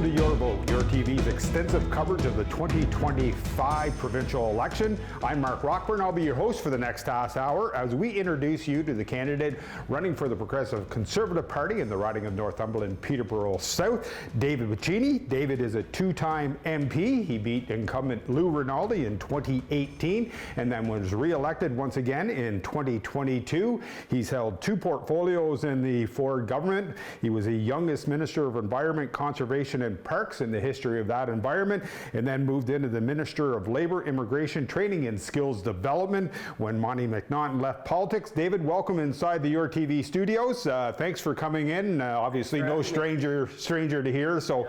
welcome to Your Vote, yourTV's extensive coverage of the 2025 provincial election. I'm Mark Rockburn. I'll be your host for the next half hour as we introduce you to the candidate running for the Progressive Conservative Party in the riding of Northumberland-Peterborough South, David Piccini. David is a two-time MP. He beat incumbent Lou Rinaldi in 2018 and then was re-elected once again in 2022. He's held two portfolios in the Ford government. He was the youngest Minister of Environment, Conservation and Parks in the history of that environment, and then moved into the Minister of Labour, Immigration, Training and Skills Development when Monty McNaughton left politics. David, welcome inside the yourTV studios. Thanks for coming in. Obviously no stranger to here. So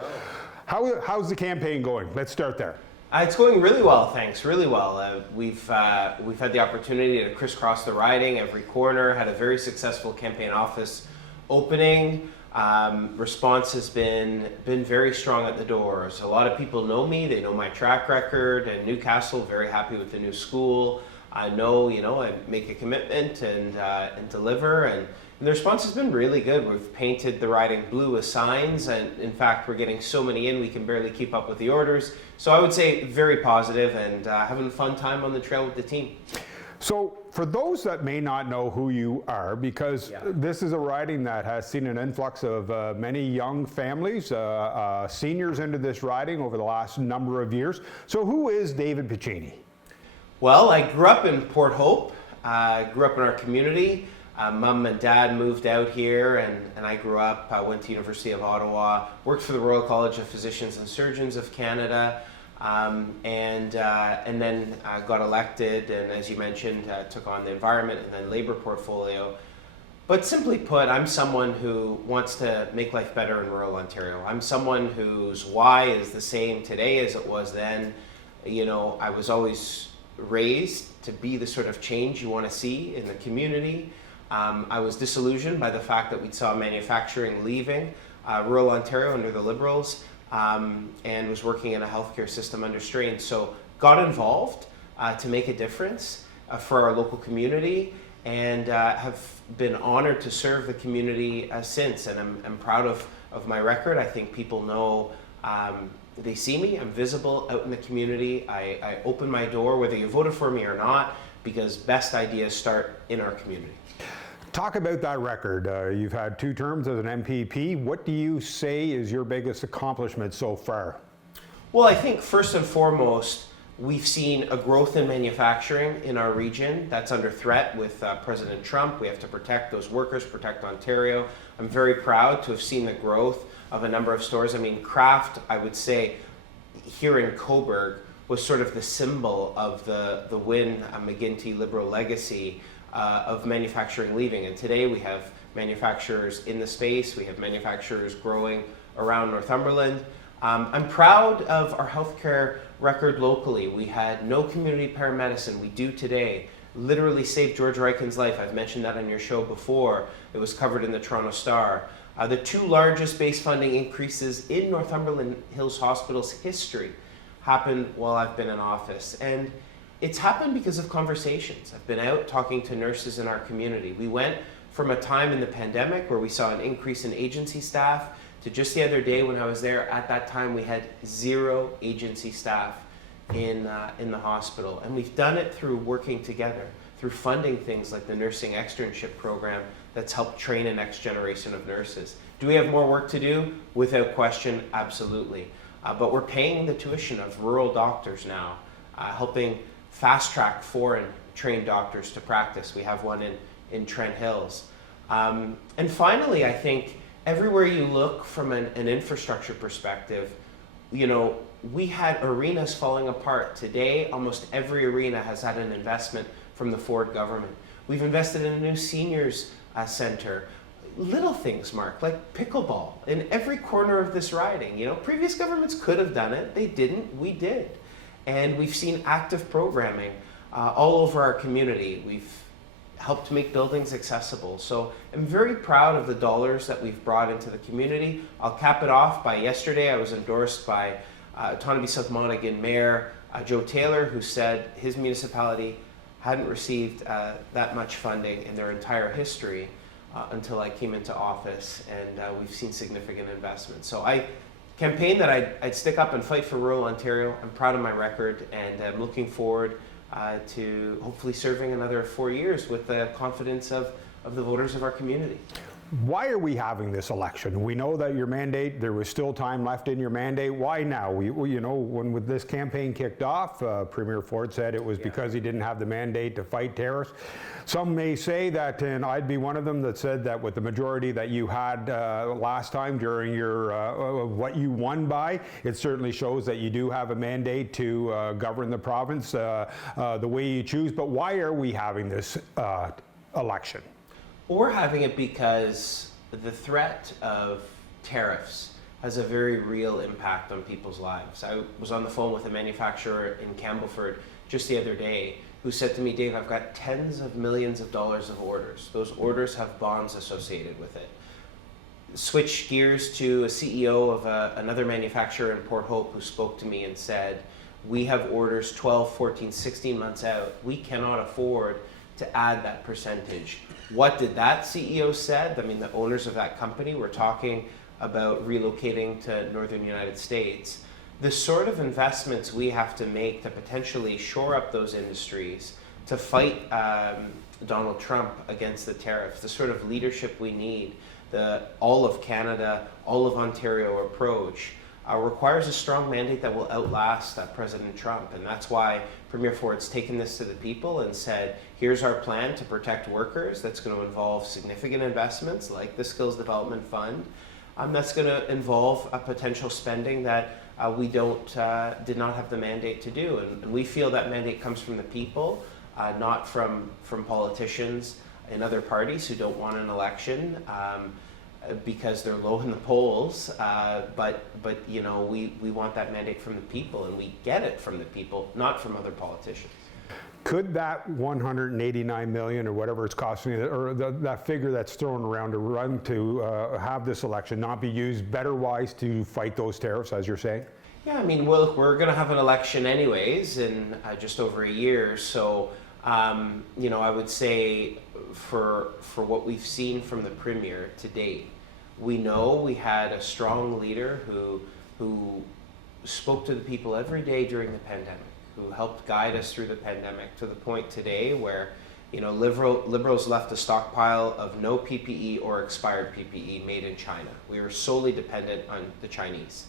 how's the campaign going? Let's start there. It's going really well, thanks, really well. We've had the opportunity to crisscross the riding every corner, had a very successful campaign office opening. Response has been very strong at the doors. A lot of people know me, they know my track record, and Newcastle, very happy with the new school. I know, I make a commitment and deliver, and the response has been really good. We've painted the riding blue with signs, and in fact, we're getting so many in, we can barely keep up with the orders. So I would say very positive and having a fun time on the trail with the team. So for those that may not know who you are, because this is a riding that has seen an influx of many young families, seniors into this riding over the last number of years. So who is David Piccini? Well, I grew up in Port Hope, grew up in our community. Mom and Dad moved out here and I grew up, went to University of Ottawa, worked for the Royal College of Physicians and Surgeons of Canada, and then got elected, and as you mentioned, took on the environment and then labor portfolio. But simply put, I'm someone who wants to make life better in rural Ontario. I'm someone whose why is the same today as it was then. I was always raised to be the sort of change you want to see in the community. I was disillusioned by the fact that we saw manufacturing leaving rural Ontario under the Liberals, and was working in a healthcare system under strain. So got involved to make a difference for our local community, and have been honored to serve the community since. And I'm proud of my record. I think people know, they see me, I'm visible out in the community. I open my door whether you voted for me or not, because best ideas start in our community. Talk about that record. You've had two terms as an MPP. What do you say is your biggest accomplishment so far? Well, I think first and foremost, we've seen a growth in manufacturing in our region that's under threat with President Trump. We have to protect those workers, protect Ontario. I'm very proud to have seen the growth of a number of stores. I mean, Kraft, I would say, here in Cobourg, was sort of the symbol of the Wynne McGuinty Liberal legacy of manufacturing leaving. And today we have manufacturers in the space, we have manufacturers growing around Northumberland. I'm proud of our healthcare record locally. We had no community paramedicine. We do today. Literally saved George Ryken's life. I've mentioned that on your show before. It was covered in the Toronto Star. The two largest base funding increases in Northumberland Hills Hospital's history happened while I've been in office. And it's happened because of conversations. I've been out talking to nurses in our community. We went from a time in the pandemic where we saw an increase in agency staff to just the other day when I was there. At that time, we had 0 agency staff in the hospital. And we've done it through working together, through funding things like the nursing externship program that's helped train a next generation of nurses. Do we have more work to do? Without question, absolutely. But we're paying the tuition of rural doctors now, helping fast track foreign trained doctors to practice. We have one in Trent Hills. And finally, I think everywhere you look from an infrastructure perspective, we had arenas falling apart. Today, almost every arena has had an investment from the Ford government. We've invested in a new seniors center. Little things, Mark, like pickleball in every corner of this riding. Previous governments could have done it. They didn't, we did. And we've seen active programming all over our community. We've helped make buildings accessible. So I'm very proud of the dollars that we've brought into the community. I'll cap it off by yesterday. I was endorsed by Autonomy South Monaghan Mayor Joe Taylor, who said his municipality hadn't received that much funding in their entire history until I came into office, and we've seen significant investment. So I campaign that I'd stick up and fight for rural Ontario. I'm proud of my record, and I'm looking forward to hopefully serving another 4 years with the confidence of the voters of our community. Why are we having this election? We know that your mandate, there was still time left in your mandate. Why now? You know, when with this campaign kicked off, Premier Ford said it was because he didn't have the mandate to fight tariffs. Some may say that, and I'd be one of them that said that with the majority that you had last time during your what you won by, it certainly shows that you do have a mandate to govern the province the way you choose. But why are we having this election? We're having it because the threat of tariffs has a very real impact on people's lives. I was on the phone with a manufacturer in Campbellford just the other day who said to me, Dave, I've got tens of millions of dollars of orders. Those orders have bonds associated with it. Switch gears to a CEO of another manufacturer in Port Hope who spoke to me and said, we have orders 12, 14, 16 months out. We cannot afford to add that percentage. What did that CEO said? I mean, the owners of that company were talking about relocating to northern United States. The sort of investments we have to make to potentially shore up those industries, to fight Donald Trump against the tariffs, the sort of leadership we need, the all of Canada, all of Ontario approach, requires a strong mandate that will outlast President Trump. And that's why Premier Ford's taken this to the people and said, here's our plan to protect workers. That's going to involve significant investments like the Skills Development Fund. That's going to involve a potential spending that we did not have the mandate to do. And we feel that mandate comes from the people, not from politicians in other parties who don't want an election. Because they're low in the polls, but you know, we want that mandate from the people, and we get it from the people, not from other politicians. Could that 189 million or whatever it's costing, or that figure that's thrown around to run to have this election not be used better wise to fight those tariffs, as you're saying? Yeah, I mean, well, we're going to have an election anyways in just over a year, so you know, I would say for what we've seen from the Premier to date, we know we had a strong leader who spoke to the people every day during the pandemic, who helped guide us through the pandemic to the point today where, you know, liberals left a stockpile of no PPE or expired PPE made in China. We were solely dependent on the Chinese.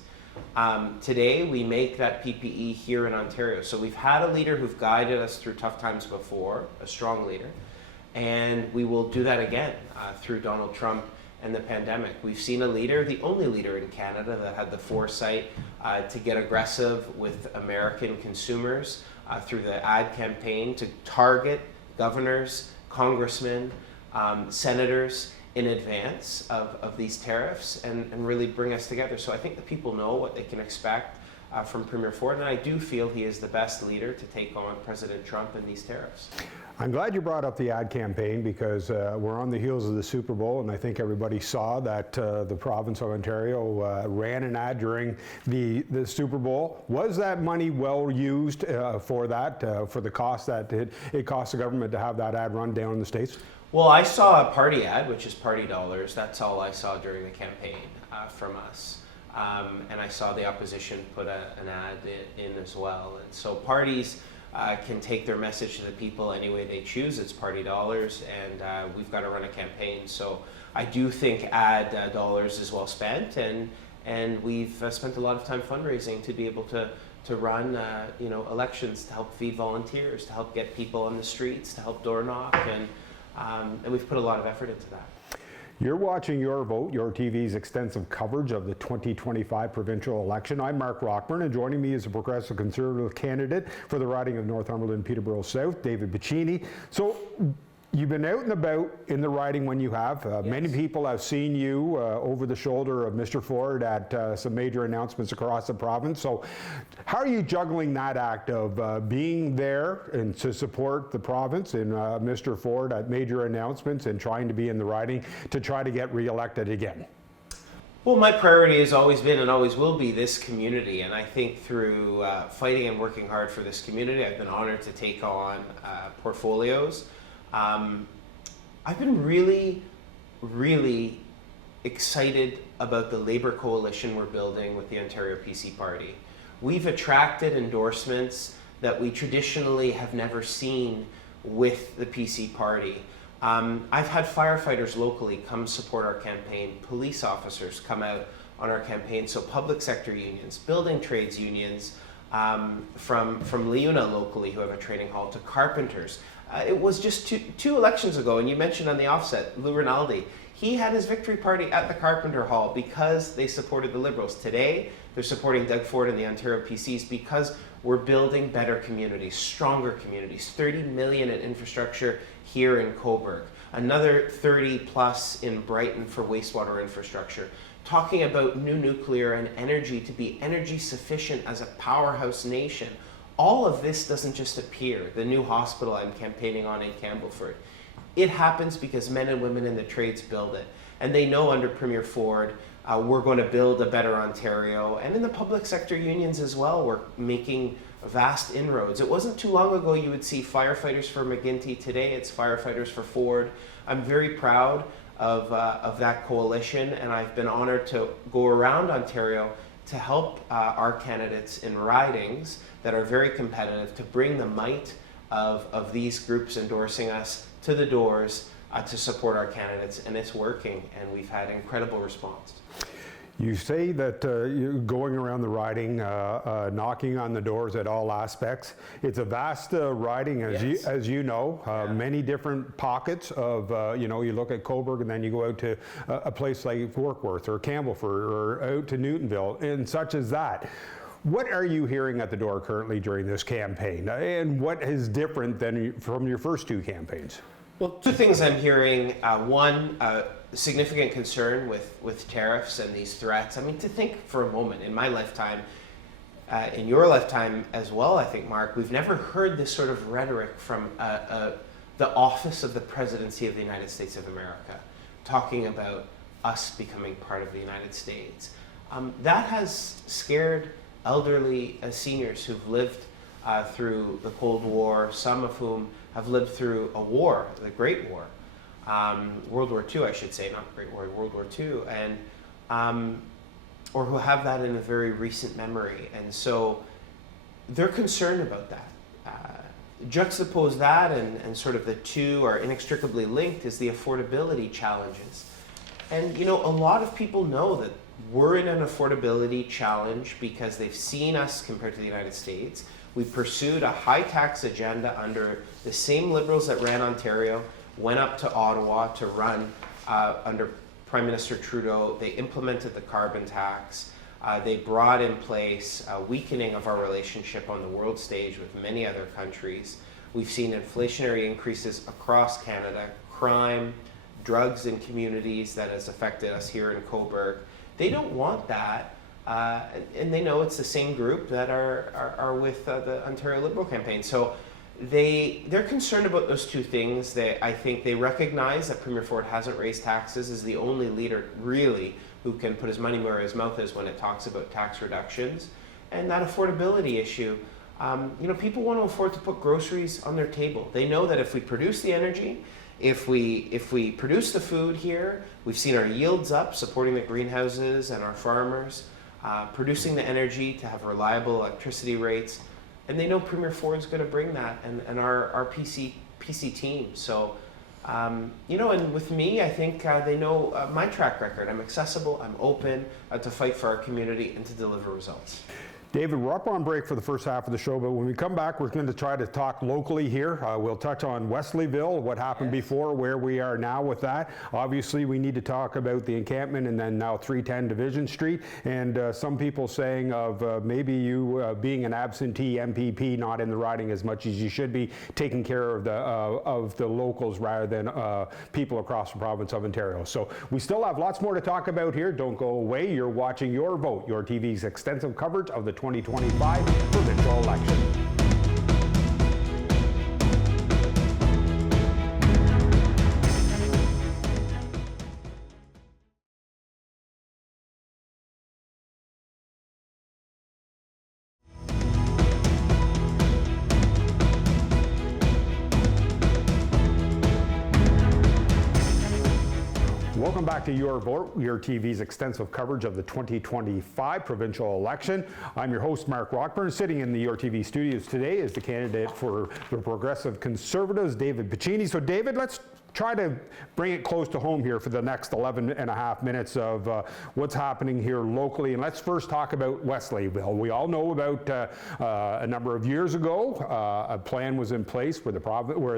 Today, we make that PPE here in Ontario. So we've had a leader who've guided us through tough times before, a strong leader, and we will do that again through Donald Trump and the pandemic. We've seen a leader, the only leader in Canada that had the foresight to get aggressive with American consumers through the ad campaign to target governors, congressmen, senators in advance of these tariffs and really bring us together. So I think the people know what they can expect from Premier Ford, and I do feel he is the best leader to take on President Trump and these tariffs. I'm glad you brought up the ad campaign because we're on the heels of the Super Bowl, and I think everybody saw that the province of Ontario ran an ad during the Super Bowl. Was that money well used for that, for the cost that it cost the government to have that ad run down in the States? Well, I saw a party ad, which is party dollars. That's all I saw during the campaign from us. And I saw the opposition put an ad in as well. And so parties can take their message to the people any way they choose. It's party dollars, and we've got to run a campaign. So I do think ad dollars is well spent, and we've spent a lot of time fundraising to be able to run you know, elections, to help feed volunteers, to help get people on the streets, to help door knock, and we've put a lot of effort into that. You're watching Your Vote, yourTV's extensive coverage of the 2025 provincial election. I'm Mark Rockburn, and joining me is a Progressive Conservative candidate for the riding of Northumberland-Peterborough South, David Piccini. So you've been out and about in the riding when you have. Yes. Many people have seen you over the shoulder of Mr. Ford at some major announcements across the province. So how are you juggling that act of being there and to support the province and Mr. Ford at major announcements and trying to be in the riding to try to get reelected again? Well, my priority has always been and always will be this community, and I think through fighting and working hard for this community, I've been honored to take on portfolios. I've been really excited about the Labour coalition we're building with the Ontario PC Party. We've attracted endorsements that we traditionally have never seen with the PC Party. I've had firefighters locally come support our campaign, police officers come out on our campaign, so public sector unions, building trades unions, from Leuna locally who have a training hall, to carpenters. It was just two elections ago, and you mentioned on the offset, Lou Rinaldi. He had his victory party at the Carpenter Hall because they supported the Liberals. Today, they're supporting Doug Ford and the Ontario PCs because we're building better communities, stronger communities. 30 million in infrastructure here in Cobourg, another 30 plus in Brighton for wastewater infrastructure. Talking about new nuclear and energy to be energy sufficient as a powerhouse nation. All of this doesn't just appear. The new hospital I'm campaigning on in Campbellford. It happens because men and women in the trades build it. And they know under Premier Ford, we're going to build a better Ontario. And in the public sector unions as well, we're making vast inroads. It wasn't too long ago you would see firefighters for McGuinty. Today it's firefighters for Ford. I'm very proud of that coalition, and I've been honored to go around Ontario to help our candidates in ridings that are very competitive, to bring the might of these groups endorsing us to the doors to support our candidates, and it's working, and we've had incredible response. You say that you're going around the riding, knocking on the doors at all aspects. It's a vast riding, as you know, many different pockets of, you look at Cobourg and then you go out to a place like Warkworth or Campbellford or out to Newtonville and such as that. What are you hearing at the door currently during this campaign, and what is different than from your first two campaigns? Well, two things I'm hearing. One, significant concern with tariffs and these threats. I mean, to think for a moment, in my lifetime, in your lifetime as well, I think, Mark, we've never heard this sort of rhetoric from the office of the presidency of the United States of America, talking about us becoming part of the United States. That has scared elderly seniors who've lived through the Cold War, some of whom have lived through a war, the Great War, World War II, I should say, not Great War, World War II, and or who have that in a very recent memory, and so they're concerned about that. Juxtapose that, and sort of the two are inextricably linked, is the affordability challenges. And a lot of people know that we're in an affordability challenge because they've seen us compared to the United States. We pursued a high tax agenda under the same Liberals that ran Ontario, went up to Ottawa to run under Prime Minister Trudeau. They implemented the carbon tax. They brought in place a weakening of our relationship on the world stage with many other countries. We've seen inflationary increases across Canada, crime, drugs in communities that has affected us here in Cobourg. They don't want that. And they know it's the same group that are with the Ontario Liberal campaign. So they're concerned about those two things. I think they recognize that Premier Ford hasn't raised taxes, is the only leader really who can put his money where his mouth is when it talks about tax reductions. And that affordability issue, people want to afford to put groceries on their table. They know that if we produce the energy, if we produce the food here, we've seen our yields up, supporting the greenhouses and our farmers, producing the energy to have reliable electricity rates, and they know Premier Ford's going to bring that, and our PC team. So, and with me, I think they know my track record. I'm accessible, I'm open to fight for our community and to deliver results. David, we're up on break for the first half of the show, but when we come back, we're going to try to talk locally here. We'll touch on Wesleyville, what happened before, where we are now with that. Obviously, we need to talk about the encampment and then now 310 Division Street, and some people saying of maybe you being an absentee MPP, not in the riding as much as you should be, taking care of the locals rather than people across the province of Ontario. So we still have lots more to talk about here. Don't go away. You're watching Your Vote, yourTV's extensive coverage of the 2025 provincial election. Welcome back to Your Vote, Your TV's extensive coverage of the 2025 provincial election. I'm your host, Mark Rockburn. Sitting in the Your TV studios today is the candidate for the Progressive Conservatives, David Piccini. So David, let's try to bring it close to home here for the next 11 and a half minutes of what's happening here locally. And let's first talk about Wesleyville. We all know about a number of years ago, a plan was in place where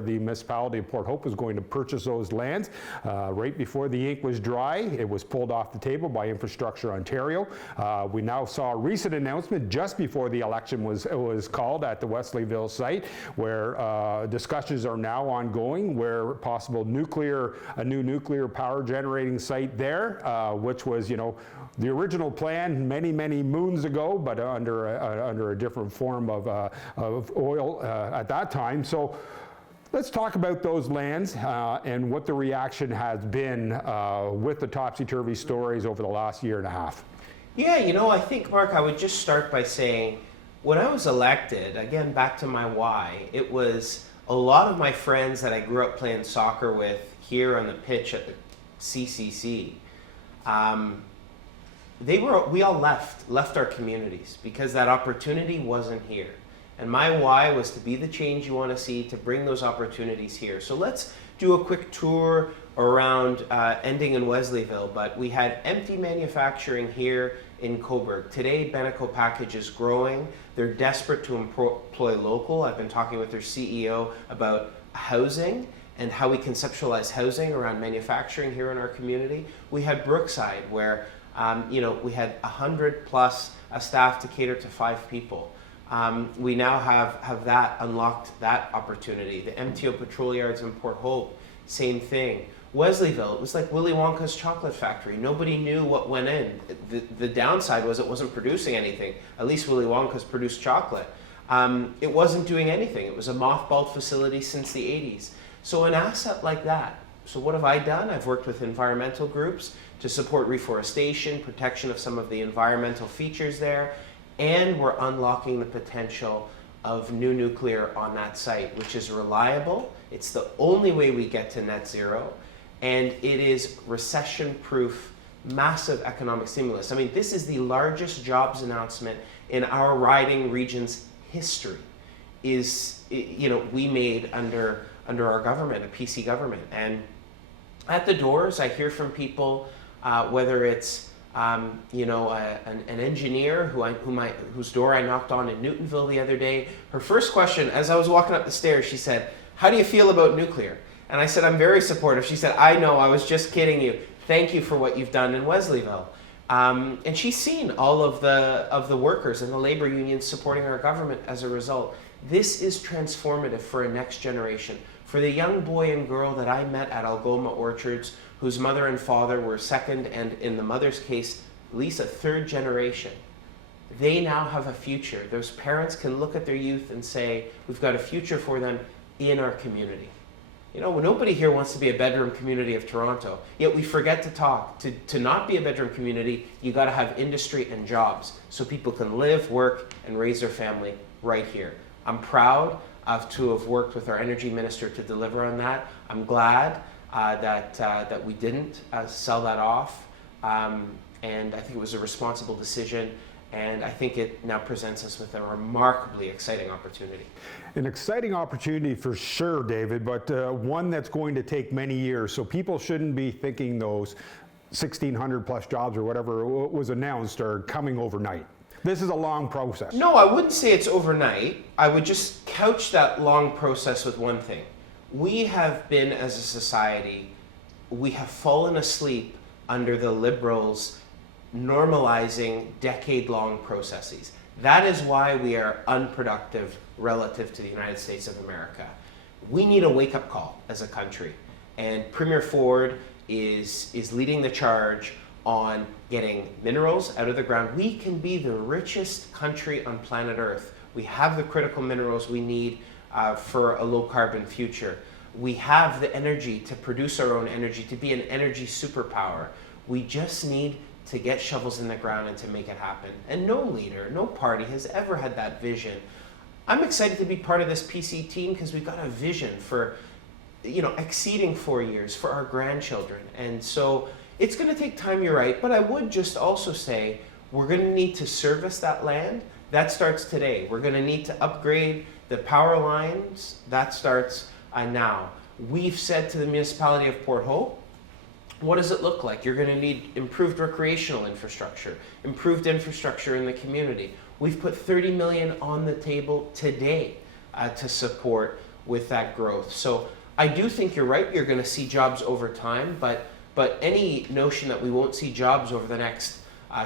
the municipality of Port Hope was going to purchase those lands. Right before the ink was dry, it was pulled off the table by Infrastructure Ontario. We now saw a recent announcement just before the election was called at the Wesleyville site, where discussions are now ongoing, where possible a new nuclear power generating site there, which was, the original plan many moons ago, but under a different form of oil at that time. So let's talk about those lands and what the reaction has been with the topsy-turvy stories over the last year and a half. Yeah, I think, Mark, I would just start by saying, when I was elected, again, back to my why, it was a lot of my friends that I grew up playing soccer with here on the pitch at the CCC, we all left our communities because that opportunity wasn't here. And my why was to be the change you want to see, to bring those opportunities here. So let's do a quick tour around ending in Wesleyville, but we had empty manufacturing here in Cobourg. Today, Beneco Package is growing. They're desperate to employ local. I've been talking with their CEO about housing and how we conceptualize housing around manufacturing here in our community. We had Brookside, where we had 100 plus a staff to cater to 5 people. We now have that unlocked, that opportunity. The MTO Patrol Yards in Port Hope, same thing. Wesleyville, it was like Willy Wonka's chocolate factory. Nobody knew what went in. The downside was it wasn't producing anything. At least Willy Wonka's produced chocolate. It wasn't doing anything. It was a mothballed facility since the 80s. So an asset like that. So what have I done? I've worked with environmental groups to support reforestation, protection of some of the environmental features there, and we're unlocking the potential of new nuclear on that site, which is reliable. It's the only way we get to net zero. And it is recession-proof, massive economic stimulus. I mean, this is the largest jobs announcement in our riding region's history. We made under our government, a PC government. And at the doors, I hear from people, whether it's an engineer whose door I knocked on in Newtonville the other day. Her first question, as I was walking up the stairs, she said, "How do you feel about nuclear?" And I said, "I'm very supportive." She said, "I know, I was just kidding you. Thank you for what you've done in Wesleyville." And she's seen all of the workers and the labor unions supporting our government as a result. This is transformative for a next generation. For the young boy and girl that I met at Algoma Orchards, whose mother and father were second, and in the mother's case, at least a third generation, they now have a future. Those parents can look at their youth and say, we've got a future for them in our community. Nobody here wants to be a bedroom community of Toronto, yet we forget to talk. To not be a bedroom community, you got to have industry and jobs so people can live, work, and raise their family right here. I'm proud to have worked with our energy minister to deliver on that. I'm glad that we didn't sell that off, and I think it was a responsible decision. And I think it now presents us with a remarkably exciting opportunity. An exciting opportunity for sure, David, but one that's going to take many years. So people shouldn't be thinking those 1,600 plus jobs or whatever was announced are coming overnight. This is a long process. No, I wouldn't say it's overnight. I would just couch that long process with one thing. We have been, as a society, we have fallen asleep under the Liberals' normalizing decade-long processes. That is why we are unproductive relative to the United States of America. We need a wake-up call as a country, and Premier Ford is leading the charge on getting minerals out of the ground. We can be the richest country on planet Earth. We have the critical minerals we need for a low-carbon future. We have the energy to produce our own energy, to be an energy superpower. We just need to get shovels in the ground and to make it happen. And no leader, no party has ever had that vision. I'm excited to be part of this PC team because we've got a vision for, exceeding 4 years for our grandchildren. And so, it's going to take time, you're right, but I would just also say we're going to need to service that land. That starts today. We're going to need to upgrade the power lines. That starts now. We've said to the municipality of Port Hope, what does it look like? You're going to need improved recreational infrastructure, improved infrastructure in the community. We've put $30 million on the table today to support with that growth. So I do think you're right. You're going to see jobs over time, but any notion that we won't see jobs over the next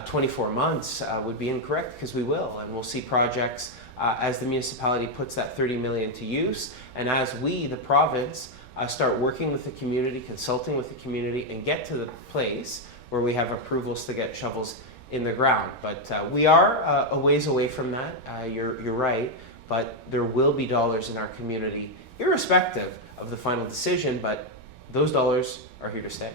24 months would be incorrect, because we will, and we'll see projects as the municipality puts that $30 million to use, and as we, the province, start working with the community, consulting with the community, and get to the place where we have approvals to get shovels in the ground. But we are a ways away from that. You're right, but there will be dollars in our community, irrespective of the final decision, but those dollars are here to stay.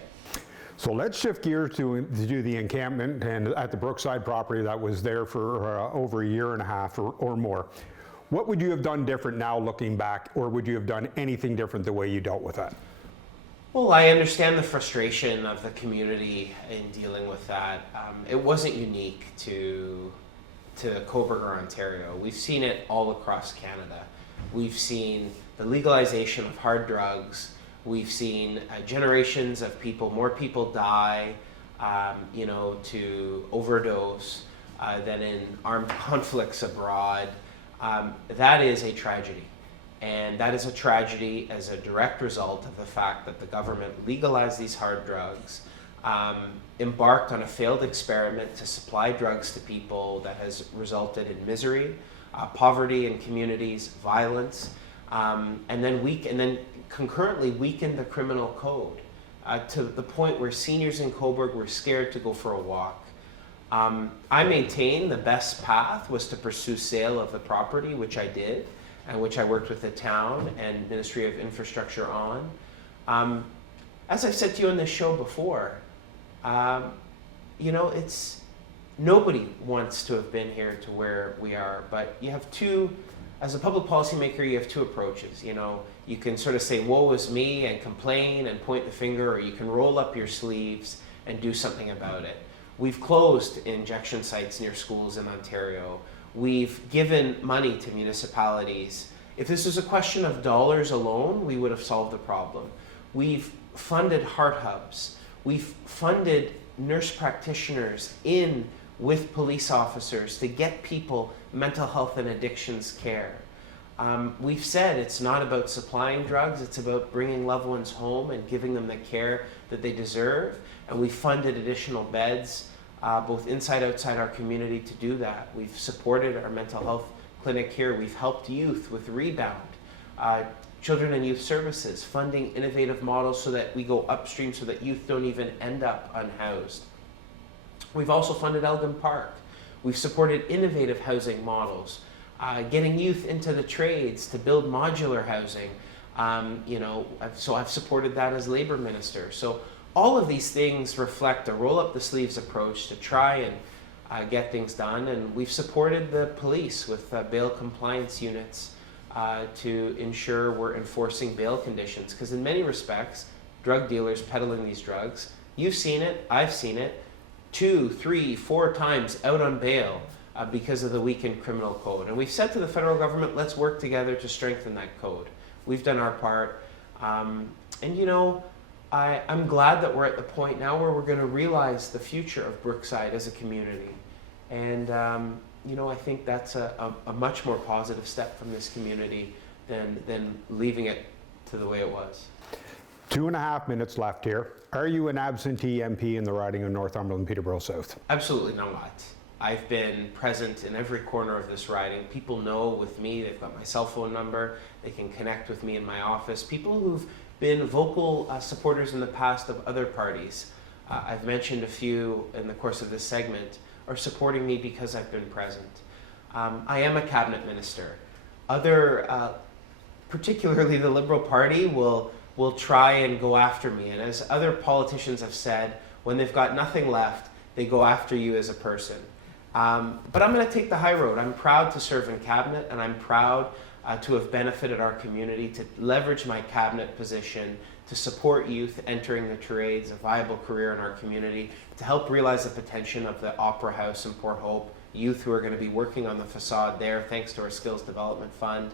So let's shift gears to do the encampment and at the Brookside property that was there for over a year and a half or more. What would you have done different now looking back, or would you have done anything different the way you dealt with that? Well, I understand the frustration of the community in dealing with that. It wasn't unique to Cobourg or Ontario. We've seen it all across Canada. We've seen the legalization of hard drugs. We've seen generations of people, more people die, to overdose than in armed conflicts abroad. That is a tragedy. And that is a tragedy as a direct result of the fact that the government legalized these hard drugs, embarked on a failed experiment to supply drugs to people that has resulted in misery, poverty in communities, violence, and then concurrently weakened the criminal code to the point where seniors in Cobourg were scared to go for a walk. I maintain the best path was to pursue sale of the property, which I did, and which I worked with the town and Ministry of Infrastructure on. As I've said to you on this show before, it's nobody wants to have been here to where we are, but you have as a public policymaker, you have two approaches. You can sort of say, woe is me, and complain and point the finger, or you can roll up your sleeves and do something about it. We've closed injection sites near schools in Ontario. We've given money to municipalities. If this was a question of dollars alone, we would have solved the problem. We've funded heart hubs. We've funded nurse practitioners in with police officers to get people mental health and addictions care. We've said it's not about supplying drugs, it's about bringing loved ones home and giving them the care that they deserve. And we've funded additional beds, both inside and outside our community, to do that. We've supported our mental health clinic here. We've helped youth with rebound. Children and Youth Services, funding innovative models so that we go upstream so that youth don't even end up unhoused. We've also funded Elgin Park. We've supported innovative housing models, getting youth into the trades to build modular housing. So I've supported that as Labour Minister. So all of these things reflect a roll-up-the-sleeves approach to try and get things done. And we've supported the police with bail compliance units to ensure we're enforcing bail conditions. Because in many respects, drug dealers peddling these drugs, you've seen it, I've seen it, 2, 3, 4 times out on bail because of the weakened criminal code. And we've said to the federal government, let's work together to strengthen that code. We've done our part. I'm glad that we're at the point now where we're going to realize the future of Brookside as a community. And, I think that's a much more positive step from this community than leaving it to the way it was. 2.5 minutes left here. Are you an absentee MP in the riding of Northumberland-Peterborough South? Absolutely not. I've been present in every corner of this riding. People know with me, they've got my cell phone number, they can connect with me in my office. People who've been vocal supporters in the past of other parties, I've mentioned a few in the course of this segment, are supporting me because I've been present. I am a cabinet minister. Particularly the Liberal Party, will try and go after me. And as other politicians have said, when they've got nothing left, they go after you as a person. But I'm going to take the high road. I'm proud to serve in cabinet, and I'm proud to have benefited our community, to leverage my cabinet position to support youth entering the trades, a viable career in our community, to help realize the potential of the Opera House in Port Hope, youth who are going to be working on the facade there thanks to our Skills Development Fund.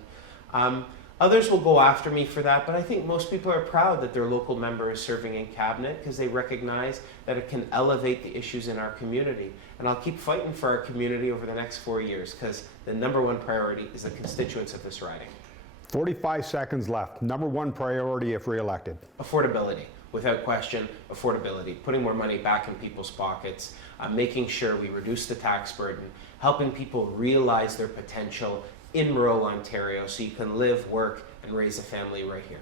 Others will go after me for that, but I think most people are proud that their local member is serving in cabinet because they recognize that it can elevate the issues in our community. And I'll keep fighting for our community over the next 4 years because the #1 priority is the constituents of this riding. 45 seconds left. #1 priority if re-elected. Affordability, without question, affordability. Putting more money back in people's pockets, making sure we reduce the tax burden, helping people realize their potential in rural Ontario so you can live, work, and raise a family right here.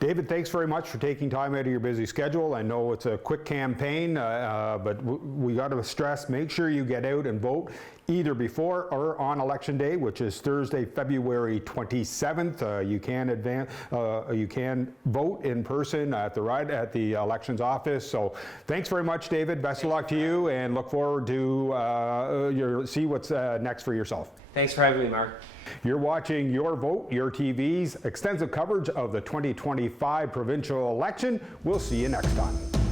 David, thanks very much for taking time out of your busy schedule. I know it's a quick campaign, but we got to stress, make sure you get out and vote either before or on election day, which is Thursday, February 27th. You can vote in person at the elections office. So thanks very much, David. Best of luck to you, and look forward to see what's next for yourself. Thanks for having me, Mark. You're watching Your Vote, Your TV's extensive coverage of the 2025 provincial election. We'll see you next time.